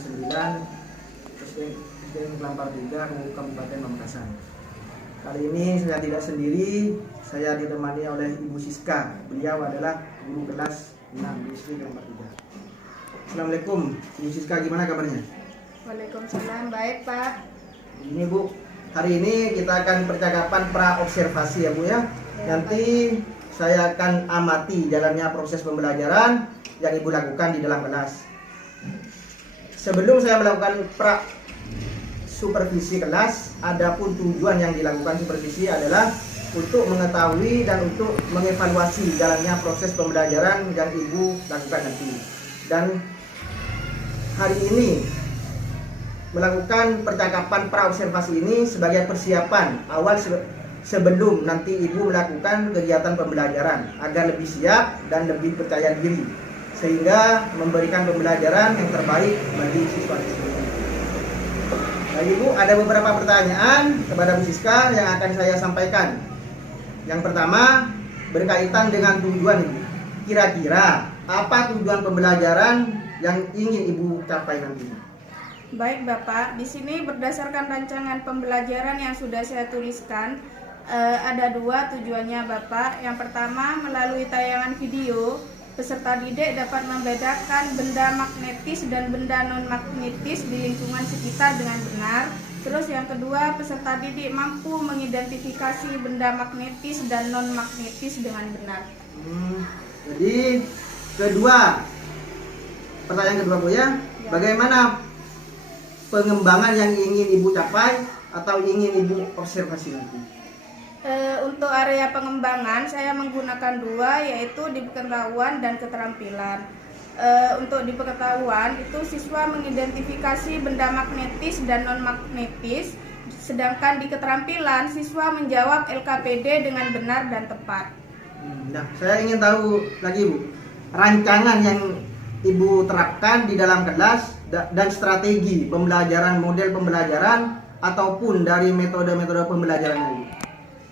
9 SDN Kelampar 3 Kabupaten Pamekasan. Kali ini saya tidak sendiri, saya ditemani oleh Ibu Siska. Beliau adalah guru kelas 6 di SD Kelampar 3. Assalamualaikum, Ibu Siska, gimana kabarnya? Waalaikumsalam, baik Pak. Ini Bu, hari ini kita akan percakapan pra-observasi ya Bu ya. Nanti saya akan amati jalannya proses pembelajaran yang Ibu lakukan di dalam kelas. Sebelum saya melakukan supervisi kelas, adapun tujuan yang dilakukan supervisi adalah untuk mengetahui dan untuk mengevaluasi jalannya proses pembelajaran yang Ibu lakukan nanti. Dan hari ini melakukan percakapan pra-observasi ini sebagai persiapan awal sebelum nanti Ibu melakukan kegiatan pembelajaran agar lebih siap dan lebih percaya diri, sehingga memberikan pembelajaran yang terbaik bagi siswa-siswa. Nah, Ibu, ada beberapa pertanyaan kepada Bu Siska yang akan saya sampaikan. Yang pertama berkaitan dengan tujuan Ibu. Kira-kira apa tujuan pembelajaran yang ingin Ibu capai nanti? Baik Bapak, di sini berdasarkan rancangan pembelajaran yang sudah saya tuliskan, ada dua tujuannya Bapak. Yang pertama, melalui tayangan video, peserta didik dapat membedakan benda magnetis dan benda non-magnetis di lingkungan sekitar dengan benar. Terus yang kedua, peserta didik mampu mengidentifikasi benda magnetis dan non-magnetis dengan benar. Jadi pertanyaan kedua Bu ya, bagaimana pengembangan yang ingin Ibu capai atau ingin Ibu observasi nanti? Untuk area pengembangan saya menggunakan dua, yaitu di pengetahuan dan keterampilan. Untuk di pengetahuan itu siswa mengidentifikasi benda magnetis dan non magnetis, sedangkan di keterampilan siswa menjawab LKPD dengan benar dan tepat. Nah, saya ingin tahu lagi Bu, rancangan yang Ibu terapkan di dalam kelas dan strategi pembelajaran, model pembelajaran ataupun dari metode-metode pembelajaran ini.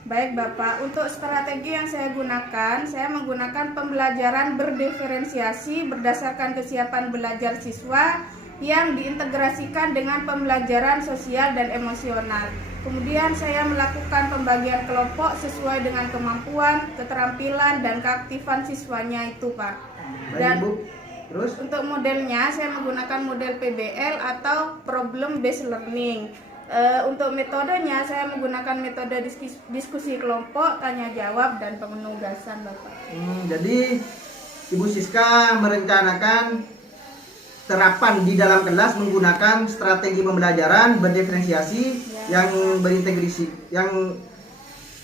Baik Bapak, untuk strategi yang saya gunakan, saya menggunakan pembelajaran berdiferensiasi berdasarkan kesiapan belajar siswa yang diintegrasikan dengan pembelajaran sosial dan emosional. Kemudian saya melakukan pembagian kelompok sesuai dengan kemampuan, keterampilan, dan keaktifan siswanya itu Pak. Dan terus untuk modelnya saya menggunakan model PBL atau Problem Based Learning. Untuk metodenya saya menggunakan metode diskusi kelompok, tanya jawab, dan penugasan Bapak. Jadi Ibu Siska merencanakan terapan di dalam kelas menggunakan strategi pembelajaran berdiferensiasi yang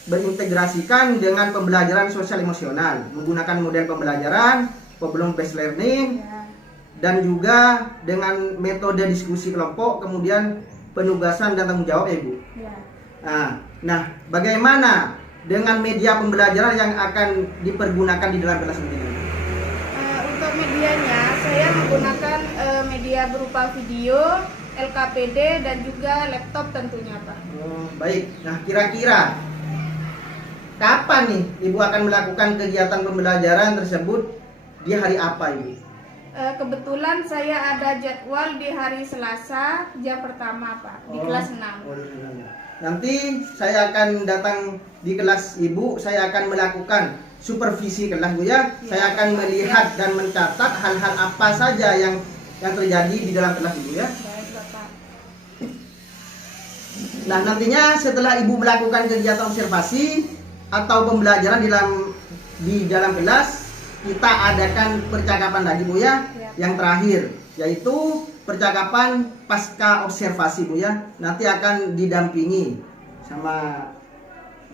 berintegrasikan dengan pembelajaran sosial emosional, menggunakan model pembelajaran problem based learning dan juga dengan metode diskusi kelompok, kemudian penugasan dan tanggung jawab ya Bu. Nah, bagaimana dengan media pembelajaran yang akan dipergunakan di dalam kelas ini? Untuk medianya saya menggunakan media berupa video, LKPD, dan juga laptop tentunya Pak. Baik, nah kira-kira kapan nih Ibu akan melakukan kegiatan pembelajaran tersebut, di hari apa Ibu? Kebetulan saya ada jadwal di hari Selasa jam pertama Pak, di kelas 6. Nanti saya akan datang di kelas Ibu, saya akan melakukan supervisi kelas Bu ya. Saya akan melihat dan mencatat hal-hal apa saja yang terjadi di dalam kelas Ibu ya. Baik Bapak. Nah, nantinya setelah Ibu melakukan kegiatan observasi atau pembelajaran di dalam kelas, kita adakan percakapan lagi Bu ya. Yang terakhir yaitu percakapan pasca observasi Bu ya. Nanti akan didampingi sama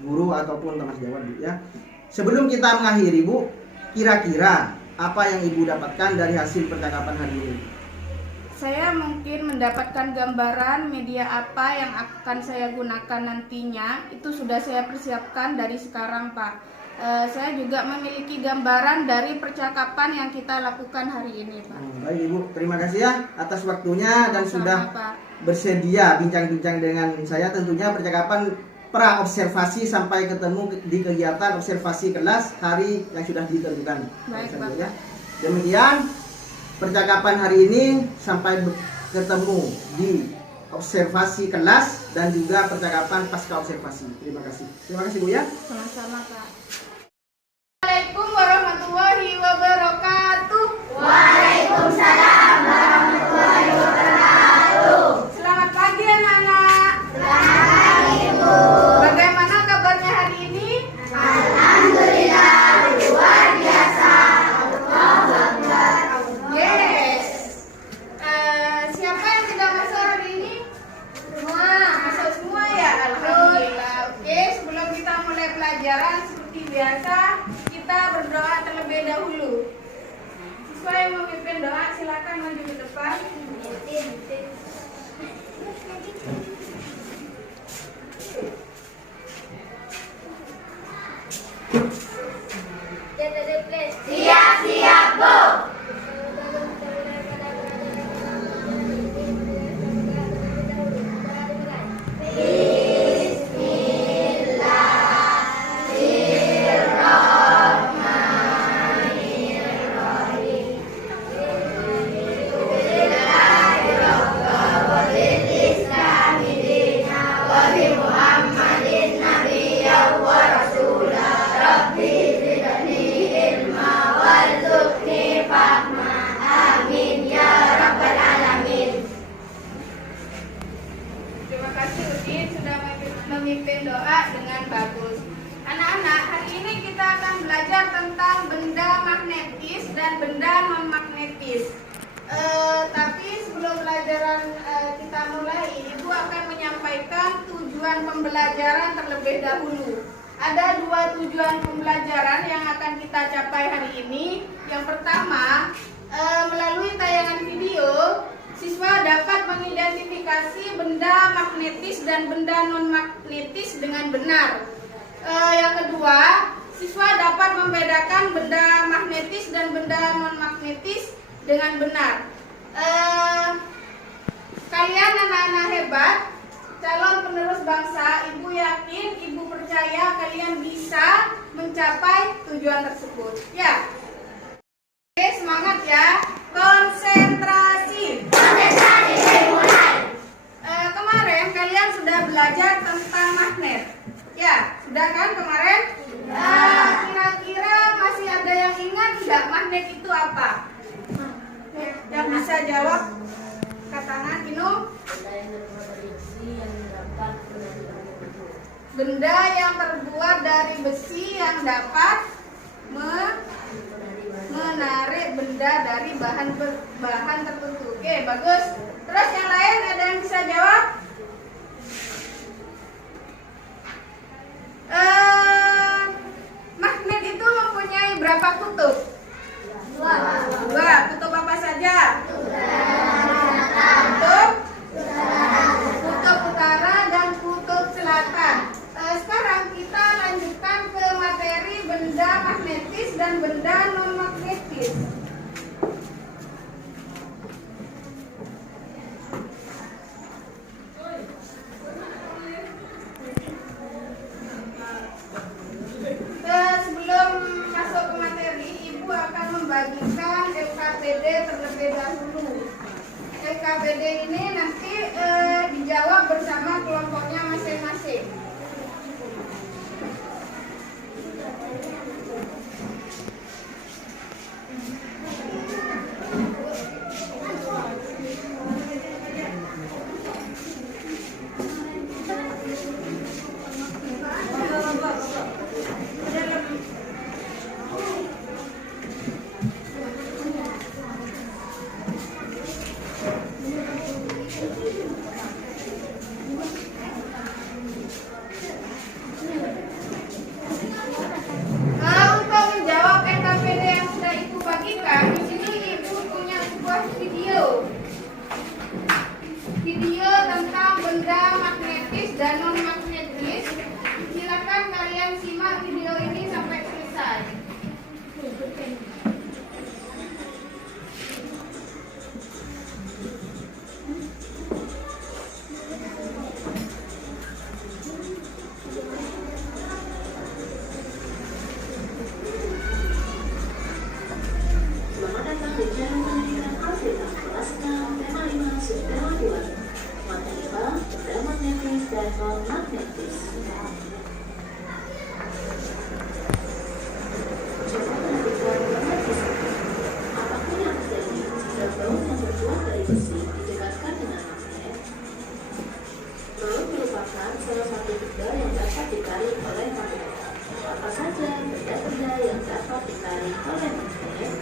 guru ataupun teman sejawat Bu ya. Sebelum kita mengakhiri Bu, kira-kira apa yang Ibu dapatkan dari hasil percakapan hari ini? Saya mungkin mendapatkan gambaran media apa yang akan saya gunakan nantinya. Itu sudah saya persiapkan dari sekarang Pak. Saya juga memiliki gambaran dari percakapan yang kita lakukan hari ini Pak. Baik Ibu, terima kasih ya atas waktunya dan sudah Pak bersedia bincang-bincang dengan saya. Tentunya percakapan pra-observasi sampai ketemu di kegiatan observasi kelas hari yang sudah ditentukan. Baik Bapak. Demikian percakapan hari ini, sampai ketemu di observasi kelas dan juga percakapan pasca observasi. Terima kasih. Terima kasih Bu ya. Sama-sama Pak. Assalamualaikum warahmatullahi wabarakatuh. Waalaikumsalam warahmatullahi wabarakatuh. Selamat pagi anak-anak. Selamat pagi, Bu. Bagaimana kabarnya hari ini? Alhamdulillah luar biasa. Yes. Siapa yang tidak masuk hari ini? Semua. Masuk semua ya? Alhamdulillah. Oke, sebelum kita mulai pelajaran seperti biasa, kita berdoa terlebih dahulu. Siswa yang memimpin doa silakan maju ke depan. Siap, siap, Bu. Terima kasih Udin sudah memimpin doa dengan bagus. Anak-anak, hari ini kita akan belajar tentang benda magnetis dan benda non-magnetis. Tapi sebelum pelajaran kita mulai, Ibu akan menyampaikan tujuan pembelajaran terlebih dahulu. Ada dua tujuan pembelajaran yang akan kita capai hari ini. Yang pertama, melalui tayangan video, siswa dapat mengidentifikasi benda magnetis dan benda non-magnetis dengan benar. Yang kedua, siswa dapat membedakan benda magnetis dan benda non-magnetis dengan benar. Kalian anak-anak hebat, calon penerus bangsa. Ibu yakin, Ibu percaya kalian bisa mencapai tujuan tersebut. Ya. Oke, semangat ya. Konsentrasi. Konsentrasi dimulai. Kemarin kalian sudah belajar tentang magnet. Ya, sudah kan kemarin? Kira-kira masih ada yang ingat nggak magnet itu apa? Yang bisa jawab? Angkat tangan, Kino. Benda yang terbuat dari besi yang dapat menarik benda dari bahan tertentu. Oke, bagus. Terus yang lain ada yang bisa jawab? Magnet itu mempunyai berapa kutub? Dua. Kutub apa saja? Kutub utara dan kutub selatan. Sekarang kita lanjutkan ke materi benda magnetis dan benda non-magnetis. Sebelum masuk ke materi, Ibu akan membagikan LKPD terlebih dahulu. LKPD ini nanti dijawab bersama kelompoknya masing-masing. dan non-magnetis. Coba perhatikan gambar di sini. Apakah yang terjadi jika gaun yang terbuat dari besi didekatkan dengan magnet? Gaun merupakan salah satu benda yang dapat ditarik oleh magnet. Apa saja benda-benda yang dapat ditarik oleh magnet?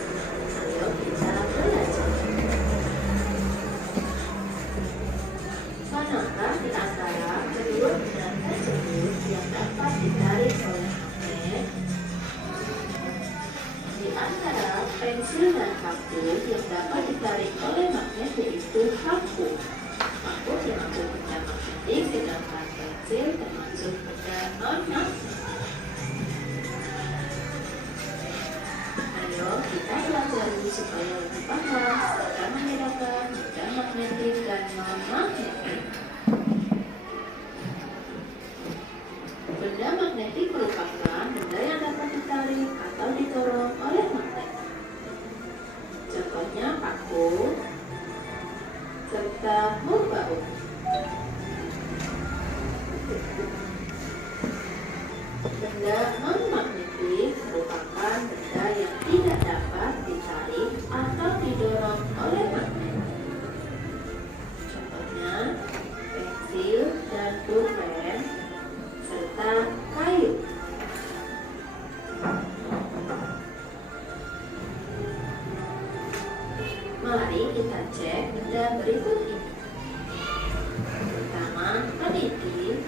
Ayo kita belajar. Manakah di antara kedua benda tersebut yang dapat ditarik oleh magnet? Di antara pensil dan paku yang dapat ditarik oleh magnet yaitu paku. Paku termasuk benda magnetik, sedangkan pensil termasuk benda non-magnetik. Ayo kita pelajari supaya lebih paham cara membedakan benda magnetik dan non-magnetik. Benda magnetik merupakan benda yang dapat ditarik atau didorong oleh magnet. Contohnya paku serta bom baut. Benda non-magnetik merupakan benda yang tidak dapat ditarik atau didorong oleh magnet. Contohnya pensil dan pulpen serta kayu. Mari kita cek benda berikut ini. Pertama, peniti.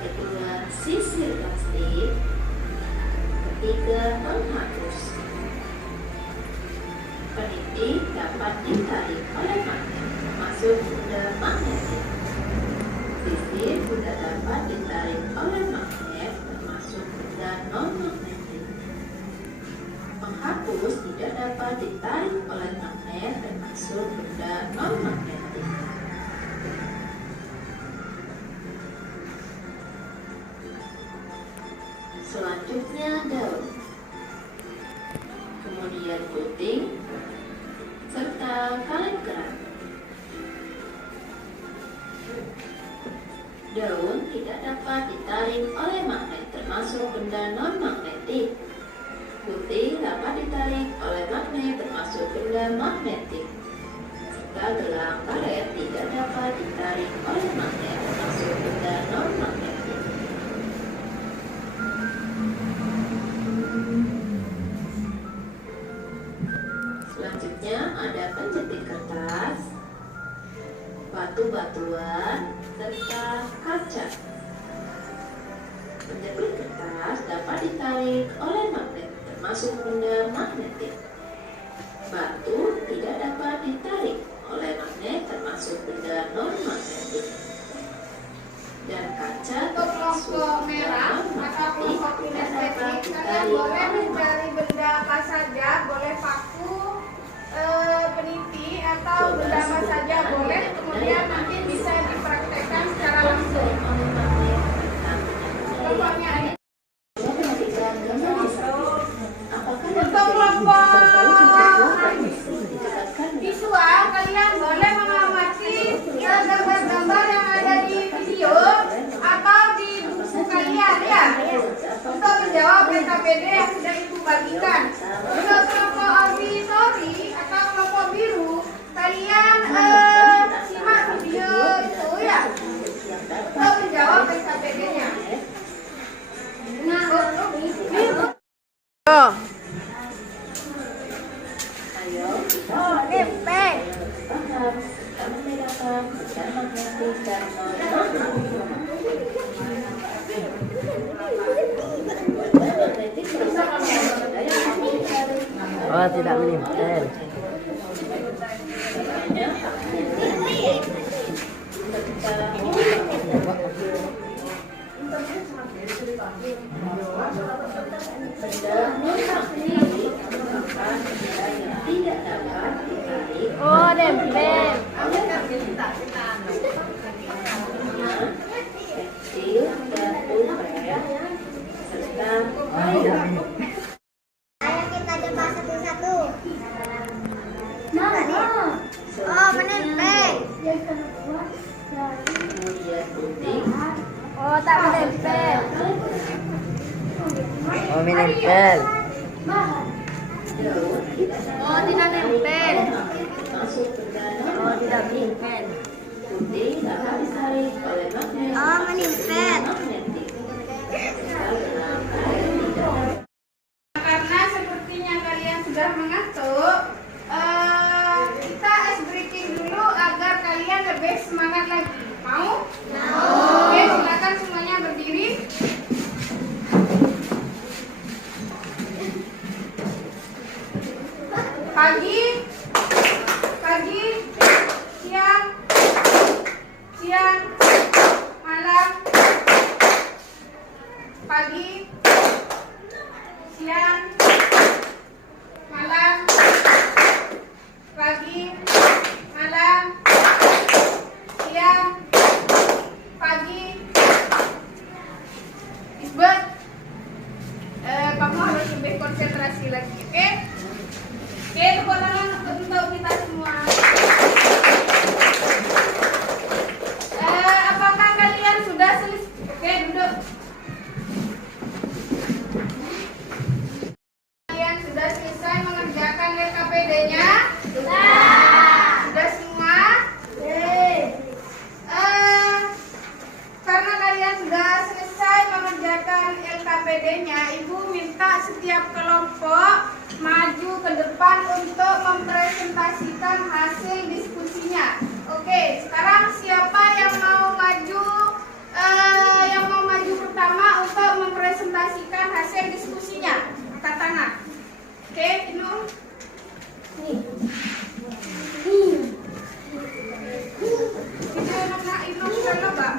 Kedua, sisir plastik. Ketiga, penghapus. Peniti dapat ditarik oleh magnet, termasuk benda magnetik. Sisir tidak dapat ditarik oleh magnet, termasuk benda non-magnetik. Penghapus tidak dapat ditarik oleh magnet, termasuk benda non-magnetik. Selanjutnya daun, kemudian gunting, serta kaleng kerat. Daun tidak dapat ditarik oleh magnet, termasuk benda non-magnetik. Gunting dapat ditarik oleh magnet, termasuk benda magnetik. Serta gelang karet tidak dapat ditarik oleh magnet, termasuk benda non-magnetik. Selanjutnya ada pencetik kertas, batu-batuan, serta kaca. Penjepit kertas dapat ditarik oleh magnet, termasuk benda magnetik. Batu tidak dapat ditarik oleh magnet, termasuk benda non-magnetik. Dan kaca Kelompok merah atau kelompok kinestetik, kalian boleh mencari benda apa saja, boleh paku, peniti atau benda apa saja boleh, kemudian nanti bisa dipraktekkan secara langsung. Kelompoknya ada. Untuk kelompok visual, kalian boleh mengamati gambar-gambar yang ada di video atau di buku kalian ya, untuk menjawab PKPD yang sudah ibu bagikan. Untuk kelompok auditori atau kelompok biru, kalian simak video itu ya, untuk menjawab PKPD-nya. Ayo kita paham dan membedakan benda magnetik dan non-magnetik. Benda magnetik merupakan benda yang dapat ditarik Oh, tidak menempel. Contohnya magnetik. Benda non-magnetik merupakan benda yang tidak dapat ditarik Oh, nempel. oleh magnet. Pensil dan pulpen serta kayu. Ayo kita coba satu-satu. Mana? Oh, menempel. Kemudian tak menempel. Oh, menempel. Oh, tidak nempel. masuk ke dalam Oh, tidak menempel. putih akan ditarik oleh magnet. Oh, menempel. Magnetik. Karena sepertinya kalian sudah mengantuk, kita ice breaking dulu agar kalian lebih semangat lagi. Mau? Oke, silakan semuanya berdiri. Pagi, siang, malam. Pagi, siang, malam, pagi, malam, siang, pagi. Isbet, kamu harus lebih konsentrasi lagi, oke? Oke, tepuk tangan untuk kita semua. Apakah kalian sudah selesai? Oke, duduk. Kalian sudah selesai mengerjakan LKPD-nya? Sudah semua? Karena kalian sudah selesai mengerjakan LKPD-nya, Ibu minta setiap kelompok maju ke depan untuk mempresentasikan hasil diskusinya. Oke, sekarang siapa yang mau maju? Yang mau maju pertama untuk mempresentasikan hasil diskusinya? Angkat tangan. Oke, Inung. Inung sana, Mbak.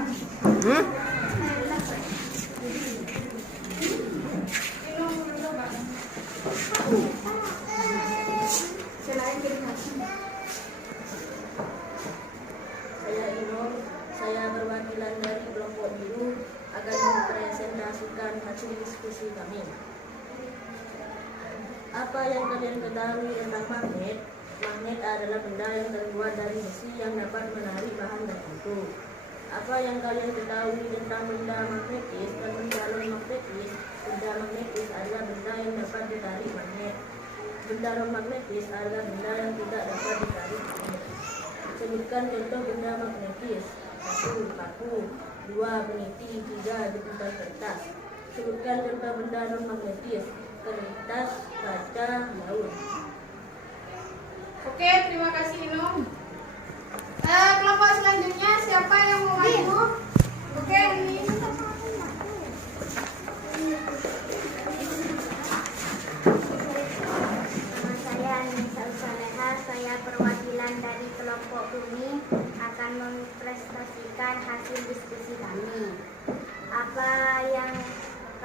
Inung dulu, Mbak. Selain Saya Inung, saya perwakilan dari kelompok biru akan mempresentasikan hasil diskusi kami. Apa yang kalian ketahui tentang magnet? Magnet adalah benda yang terbuat dari besi yang dapat menarik bahan tertentu. Apa yang kalian ketahui tentang benda magnetis dan benda non-magnetis? Benda magnetis adalah benda yang dapat ditarik magnet. Benda non-magnetis adalah benda yang tidak dapat ditarik magnet. Sebutkan contoh benda magnetis. 1. Paku. 2. Peniti. 3. Jepitan kertas. Sebutkan contoh benda non-magnetis. Kertas, kaca, daun. Oke, terima kasih Inung. Kelompok selanjutnya siapa yang mau maju? Oke, ini. Nama saya Anissa Usaleha, saya perwakilan dari kelompok Bumi akan mempresentasikan hasil diskusi kami. Apa yang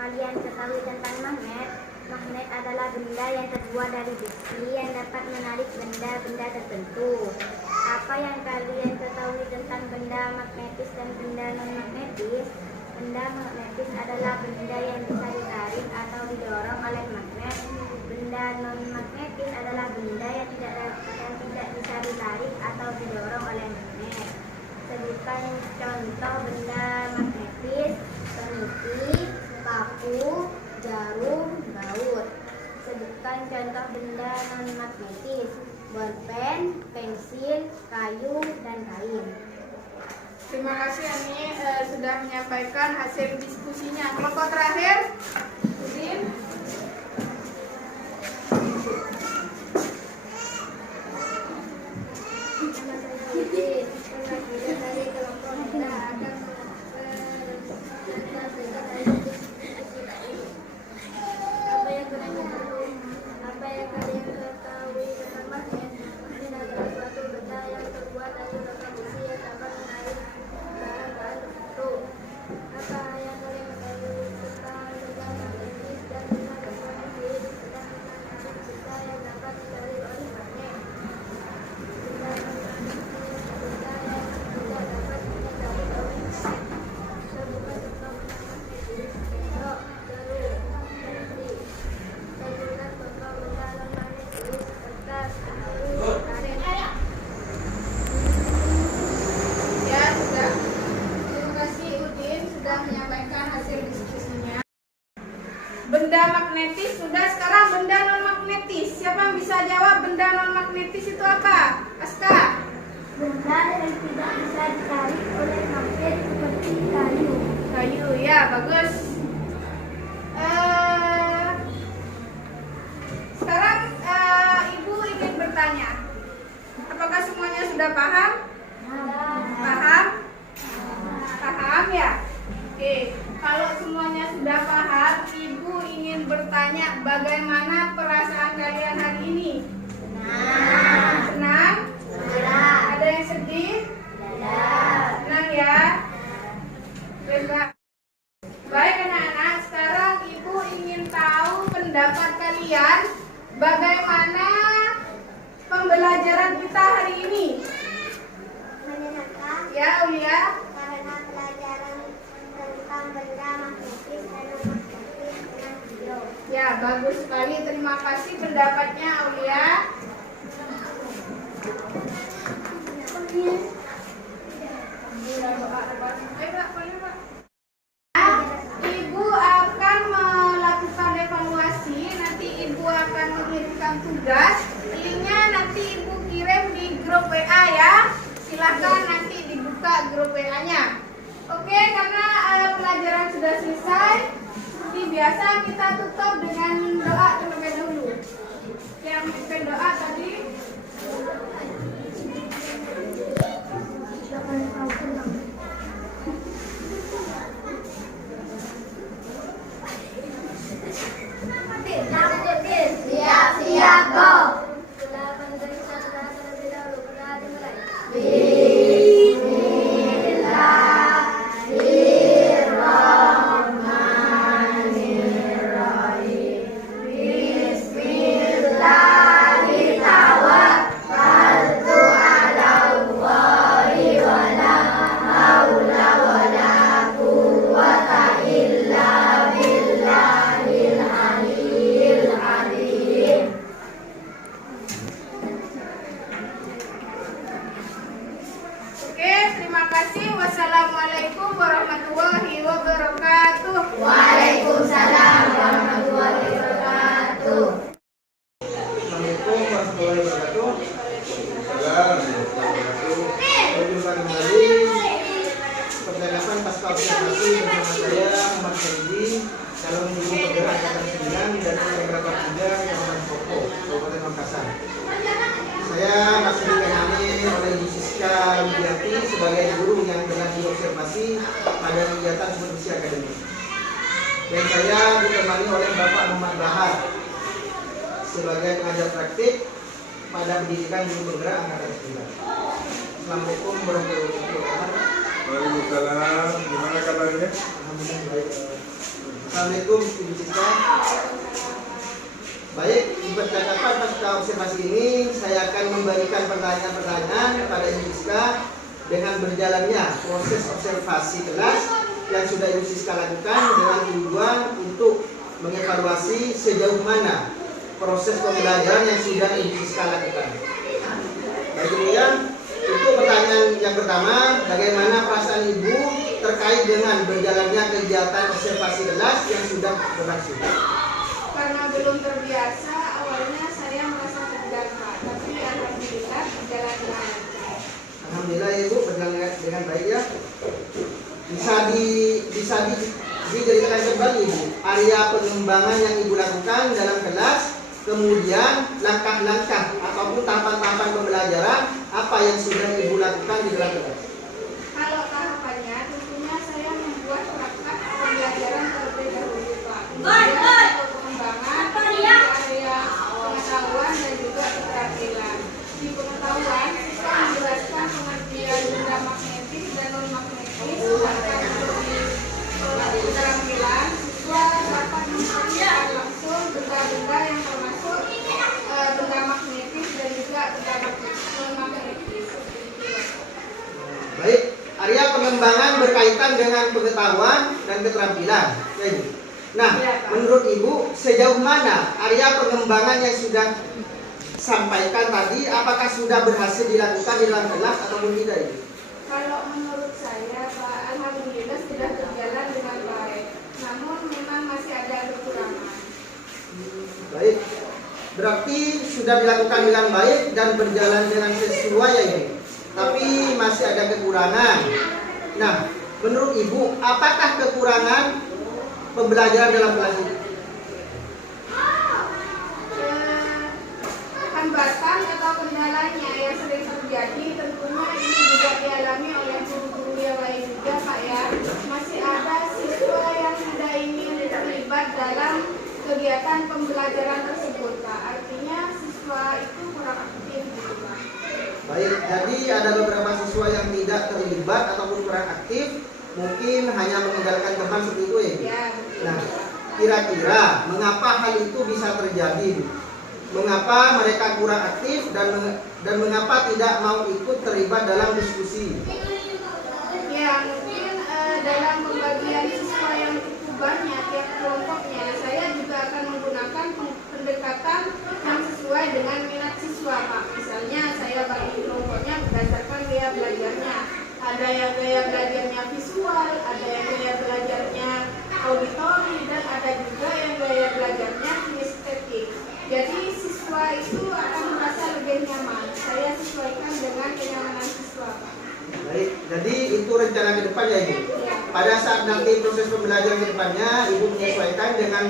kalian ketahui tentang magnet? Magnet adalah benda yang terbuat dari besi yang dapat menarik benda-benda tertentu. Apa yang kalian ketahui tentang benda magnetis dan benda non-magnetis? Benda magnetis adalah benda yang bisa ditarik atau didorong oleh magnet. Benda non-magnetis adalah benda yang tidak bisa ditarik atau didorong oleh magnet. Sebutkan contoh benda magnetis: peniti, paku, jarum, baut. Sebutkan contoh benda non-magnetis: bolpen, pensil, kayu, dan kain. Terima kasih Ani sudah menyampaikan hasil diskusinya. Kelompok terakhir, Udin. Nama saya Udin, perwakilan dari kelompok kita akan Apa yang kalian ketahui tentang magnet? Magnet adalah suatu benda yang terbuat dari logam besi yang dapat menarik bahan-bahan tertentu. Apa yang kalian ketahui tentang benda benda magnetis sudah. Sekarang benda non magnetis. Siapa yang bisa jawab benda non magnetis itu apa? Aska. Benda yang tidak bisa ditarik oleh magnet seperti kayu. Kayu, ya bagus. Sekarang Ibu ingin bertanya. Apakah semuanya sudah paham? Paham? Paham ya? Oke, kalau semuanya sudah paham, Ibu ingin bertanya bagaimana perasaan kalian hari ini? Senang? Ada yang sedih? Senang ya? Baik anak-anak, sekarang Ibu ingin tahu pendapat kalian bagaimana pembelajaran kita hari ini. Menyenangkan Ya, Ulia? karena pelajaran tentang benda magnetis dan non-magnetis dengan video. Ya, bagus sekali. Terima kasih pendapatnya, Aulia. Ibu akan melakukan evaluasi. Nanti Ibu akan mengirimkan tugas. Linknya nanti Ibu kirim di grup WA ya. Silahkan nanti dibuka grup WA-nya. Oke, karena pelajaran sudah selesai, seperti biasa kita tutup dengan doa terlebih dahulu. Yang memimpin doa tadi Siap-siap, go! Oke, terima kasih. Wassalamualaikum warahmatullahi wabarakatuh. Waalaikumsalam warahmatullahi wabarakatuh. Assalamualaikum warahmatullahi wabarakatuh. Berjumpa kembali percakapan pasca observasi bersama saya Muhammad Fendi, calon guru penggerak angkatan 9 dan beberapa tiga Kecamatan Kopo, Kabupaten Makassar. Saya masih ditemani oleh Ibu Siska Widiati sebagai guru yang telah diobservasi pada kegiatan supervisi akademik. Dan saya ditemani oleh Bapak Muhammad Bahar sebagai pengajar praktik pada pendidikan guru penggerak angkatan 9. Assalamualaikum warahmatullahi wabarakatuh. Waalaikumsalam. Gimana kabarnya? Alhamdulillah baik. Assalamualaikum Ibu Siska. Baik, di percakapan pasca observasi ini saya akan memberikan pertanyaan-pertanyaan kepada Ibu Siska dengan berjalannya proses observasi kelas yang sudah Ibu Siska lakukan dengan tujuan untuk mengevaluasi sejauh mana proses pembelajaran yang sudah Ibu Siska lakukan. Baik Ibu ya, untuk pertanyaan yang pertama, bagaimana perasaan Ibu terkait dengan berjalannya kegiatan observasi kelas yang sudah berlangsung? Karena belum terbiasa, awalnya saya merasa tegang, Pak. Tapi alhamdulillah berjalan dengan lancar. Alhamdulillah ya Ibu berjalan dengan baik ya. Bisa diceritakan kembali Ibu area pengembangan yang Ibu lakukan dalam kelas, kemudian langkah-langkah ataupun tahapan-tahapan pembelajaran apa yang sudah Ibu lakukan di dalam kelas. Kalau tahapannya, tentunya saya membuat praktek pembelajaran terlebih dahulu, Pak. Kemudian untuk pengembangan area pengetahuan dan juga keterampilan. Di pengetahuan, kita menjelaskan pengertian benda magnetis dan non magnetis, sedangkan untuk di keterampilan siswa dapat mempraktikkan langsung benda-benda yang termasuk benda magnetis dan juga benda non magnetis. Baik, area pengembangan berkaitan dengan pengetahuan dan keterampilan. Ya, Ibu. Nah, menurut Ibu sejauh mana area pengembangan yang sudah sampaikan tadi, apakah sudah berhasil dilakukan di dalam kelas ataupun tidak Ibu? Kalau menurut saya, Pak, alhamdulillah sudah berjalan dengan baik. Namun memang masih ada kekurangan. Berarti sudah dilakukan dengan baik dan berjalan dengan sesuai ya Ibu. Tapi masih ada kekurangan. Nah, menurut Ibu, apakah kekurangan pembelajaran dalam kelas ini? Hambatan atau kendalanya yang sering terjadi tentunya ini juga dialami oleh guru-guru yang lain juga Pak ya. Masih ada siswa yang tidak ingin terlibat dalam kegiatan pembelajaran tersebut Pak. Artinya siswa itu kurang aktif gitu Pak. Baik, jadi ada beberapa siswa yang tidak terlibat ataupun kurang aktif, mungkin hanya mengandalkan teman seperti itu ya Ibu? Ya. Nah, kira-kira mengapa hal itu bisa terjadi Bu? Mengapa mereka kurang aktif dan mengapa tidak mau ikut terlibat dalam diskusi? Ya mungkin dalam pembagian siswa yang cukup banyak ya kelompoknya, saya juga akan menggunakan pendekatan yang sesuai dengan minat siswa Pak. Misalnya saya bagi kelompoknya berdasarkan gaya belajarnya. Ada yang gaya belajarnya visual, ada yang gaya belajarnya auditori, dan ada juga yang gaya belajarnya kinestetik. Jadi siswa itu akan merasa lebih nyaman. Saya sesuaikan dengan kenyamanan siswa Pak. Baik, jadi itu rencana ke depan ya Ibu. Pada saat nanti proses pembelajaran ke depannya, Ibu menyesuaikan dengan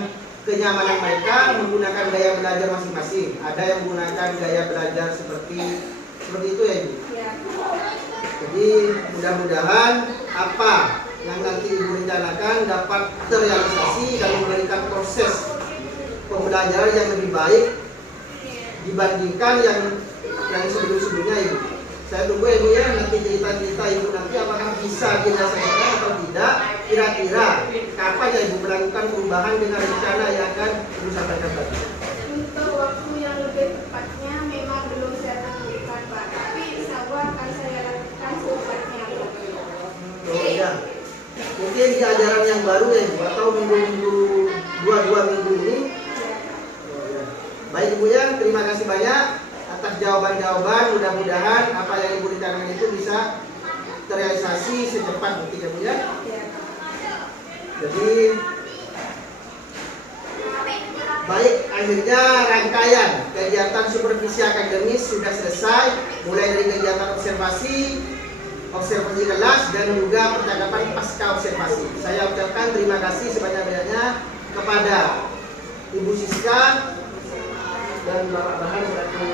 kenyamanan mereka menggunakan gaya belajar masing-masing. Ada yang menggunakan gaya belajar seperti itu ya Ibu. Ya. Jadi mudah-mudahan apa yang nanti Ibu rencanakan dapat terrealisasi dan memberikan proses pembelajaran yang lebih baik dibandingkan yang sebelum-sebelumnya Ibu. Saya tunggu Ibu ya, nanti cerita-cerita Ibu nanti apakah bisa dilaksanakan atau tidak. Kira-kira kapan ya Ibu melakukan perubahan dengan rencana yang akan Ibu sampaikan tadi? Untuk waktu yang lebih tepatnya memang belum saya tentukan Pak, tapi insya Allah akan saya lakukan secepatnya. Oh ya, mungkin di ajaran yang baru ya Ibu, atau minggu-minggu dua minggu ini. Oh, ya. Baik Ibu ya, terima kasih banyak atas jawaban-jawaban. Mudah-mudahan apa yang Ibu rencanakan itu bisa terrealisasi secepat mungkin ya Bu ya. Jadi baik, akhirnya rangkaian kegiatan supervisi akademis sudah selesai, mulai dari kegiatan observasi kelas dan juga percakapan pasca observasi. Saya ucapkan terima kasih sebanyak-banyaknya kepada Ibu Siska dan Bapak Bahan selaku